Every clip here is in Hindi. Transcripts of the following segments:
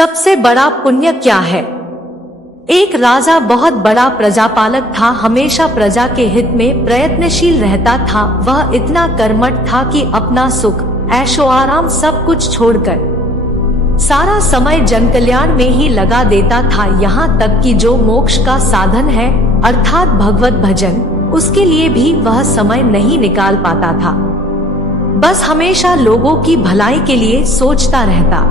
सबसे बड़ा पुण्य क्या है? एक राजा बहुत बड़ा प्रजापालक था, हमेशा प्रजा के हित में प्रयत्नशील रहता था। वह इतना कर्मठ था कि अपना सुख, ऐशो आराम सब कुछ छोड़कर सारा समय जनकल्याण में ही लगा देता था। यहाँ तक कि जो मोक्ष का साधन है अर्थात भगवत भजन, उसके लिए भी वह समय नहीं निकाल पाता था। बस हमेशा लोगों की भलाई के लिए सोचता रहता।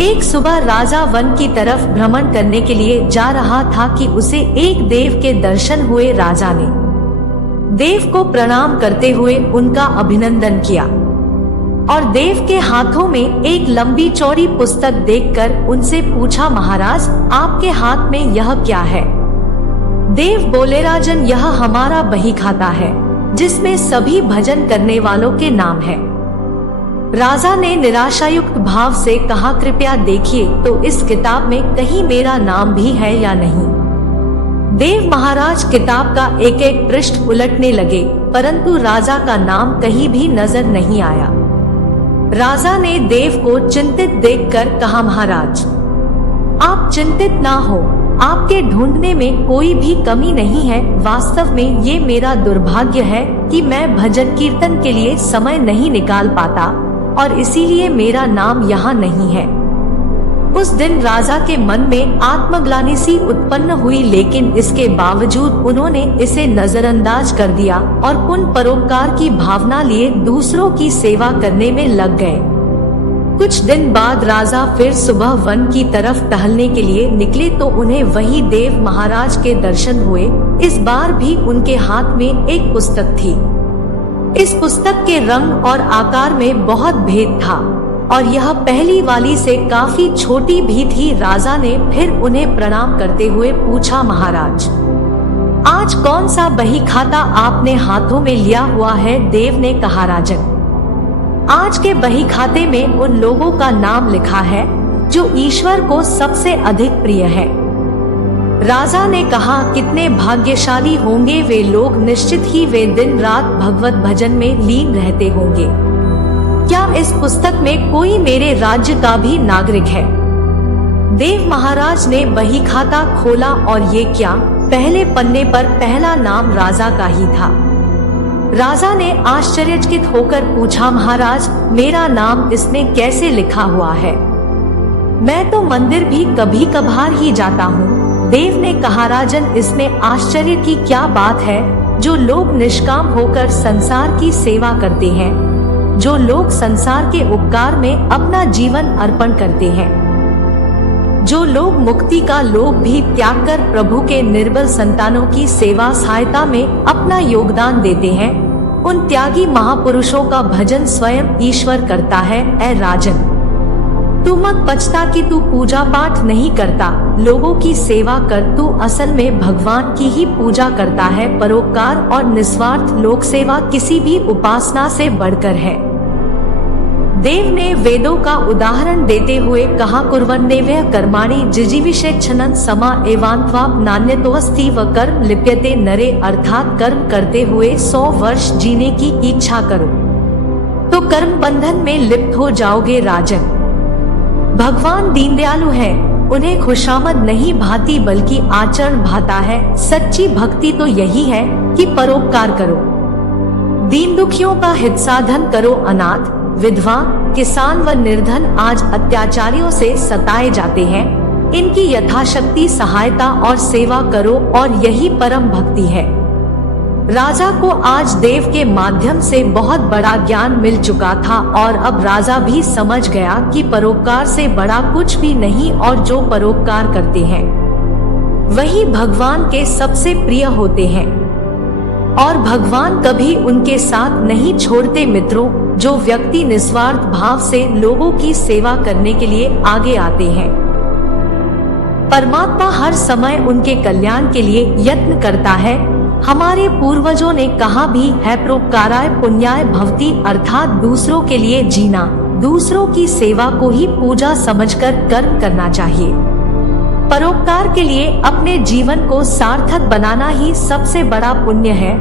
एक सुबह राजा वन की तरफ भ्रमण करने के लिए जा रहा था कि उसे एक देव के दर्शन हुए। राजा ने देव को प्रणाम करते हुए उनका अभिनंदन किया और देव के हाथों में एक लंबी चौड़ी पुस्तक देखकर उनसे पूछा, महाराज आपके हाथ में यह क्या है? देव बोले, राजन यह हमारा बही खाता है जिसमें सभी भजन करने वालों के नाम है। राजा ने निराशायुक्त भाव से कहा, कृपया देखिए तो इस किताब में कहीं मेरा नाम भी है या नहीं। देव महाराज किताब का एक एक पृष्ठ उलटने लगे, परंतु राजा का नाम कहीं भी नजर नहीं आया। राजा ने देव को चिंतित देखकर कहा, महाराज आप चिंतित ना हो, आपके ढूंढने में कोई भी कमी नहीं है। वास्तव में ये मेरा दुर्भाग्य है कि मैं भजन कीर्तन के लिए समय नहीं निकाल पाता और इसीलिए मेरा नाम यहाँ नहीं है। उस दिन राजा के मन में आत्मग्लानि सी उत्पन्न हुई, लेकिन इसके बावजूद उन्होंने इसे नजरअंदाज कर दिया और पुण्य परोपकार की भावना लिए दूसरों की सेवा करने में लग गए। कुछ दिन बाद राजा फिर सुबह वन की तरफ टहलने के लिए निकले तो उन्हें वही देव महाराज के दर्शन हुए। इस बार भी उनके हाथ में एक पुस्तक थी। इस पुस्तक के रंग और आकार में बहुत भेद था और यह पहली वाली से काफी छोटी भी थी। राजा ने फिर उन्हें प्रणाम करते हुए पूछा, महाराज आज कौन सा बही खाता आपने हाथों में लिया हुआ है? देव ने कहा, राजन आज के बही खाते में उन लोगों का नाम लिखा है जो ईश्वर को सबसे अधिक प्रिय है। राजा ने कहा, कितने भाग्यशाली होंगे वे लोग, निश्चित ही वे दिन रात भगवत भजन में लीन रहते होंगे। क्या इस पुस्तक में कोई मेरे राज्य का भी नागरिक है? देव महाराज ने बही खाता खोला और ये क्या, पहले पन्ने पर पहला नाम राजा का ही था। राजा ने आश्चर्यचकित होकर पूछा, महाराज मेरा नाम इसमें कैसे लिखा हुआ है? मैं तो मंदिर भी कभी कभार ही जाता हूँ। देव ने कहा, राजन इसमें आश्चर्य की क्या बात है? जो लोग निष्काम होकर संसार की सेवा करते हैं, जो लोग संसार के उपकार में अपना जीवन अर्पण करते हैं, जो लोग मुक्ति का लोभ भी त्याग कर प्रभु के निर्बल संतानों की सेवा सहायता में अपना योगदान देते हैं, उन त्यागी महापुरुषों का भजन स्वयं ईश्वर करता है। ऐ राजन तू मत पछता कि तू पूजा पाठ नहीं करता, लोगों की सेवा कर, तू असल में भगवान की ही पूजा करता है। परोपकार और निस्वार्थ लोक सेवा किसी भी उपासना से बढ़कर है। देव ने वेदों का उदाहरण देते हुए कहा, कुर्वन्नेवः कर्माणि जिजीविषेच्छनं समा एवान्त्वाप नान्यतोऽस्ति व कर्म लिप्यते नरे, अर्थात कर्म करते हुए 100 वर्ष जीने की इच्छा करो तो कर्म बंधन में लिप्त हो जाओगे। राजन भगवान दीनदयालु है, उन्हें खुशामद नहीं भाती बल्कि आचरण भाता है। सच्ची भक्ति तो यही है कि परोपकार करो, दीन दुखियों का हित साधन करो। अनाथ, विधवा, किसान व निर्धन आज अत्याचारियों से सताए जाते हैं, इनकी यथाशक्ति सहायता और सेवा करो और यही परम भक्ति है। राजा को आज देव के माध्यम से बहुत बड़ा ज्ञान मिल चुका था और अब राजा भी समझ गया कि परोपकार से बड़ा कुछ भी नहीं और जो परोपकार करते हैं वही भगवान के सबसे प्रिय होते हैं और भगवान कभी उनके साथ नहीं छोड़ते। मित्रों, जो व्यक्ति निस्वार्थ भाव से लोगों की सेवा करने के लिए आगे आते हैं, परमात्मा हर समय उनके कल्याण के लिए यत्न करता है। हमारे पूर्वजों ने कहा भी है, परोपकाराय पुण्याय भवति, अर्थात दूसरों के लिए जीना, दूसरों की सेवा को ही पूजा समझकर कर्म करना चाहिए। परोपकार के लिए अपने जीवन को सार्थक बनाना ही सबसे बड़ा पुण्य है।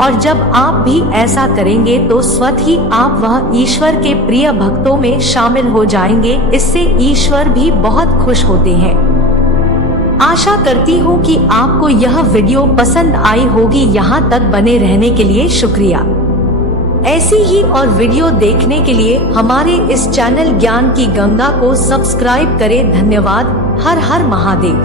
और जब आप भी ऐसा करेंगे तो स्वतः ही आप वह ईश्वर के प्रिय भक्तों में शामिल हो जाएंगे। इससे ईश्वर भी बहुत खुश होते हैं। आशा करती हूँ कि आपको यह वीडियो पसंद आई होगी। यहाँ तक बने रहने के लिए शुक्रिया। ऐसी ही और वीडियो देखने के लिए हमारे इस चैनल ज्ञान की गंगा को सब्सक्राइब करें। धन्यवाद। हर हर महादेव।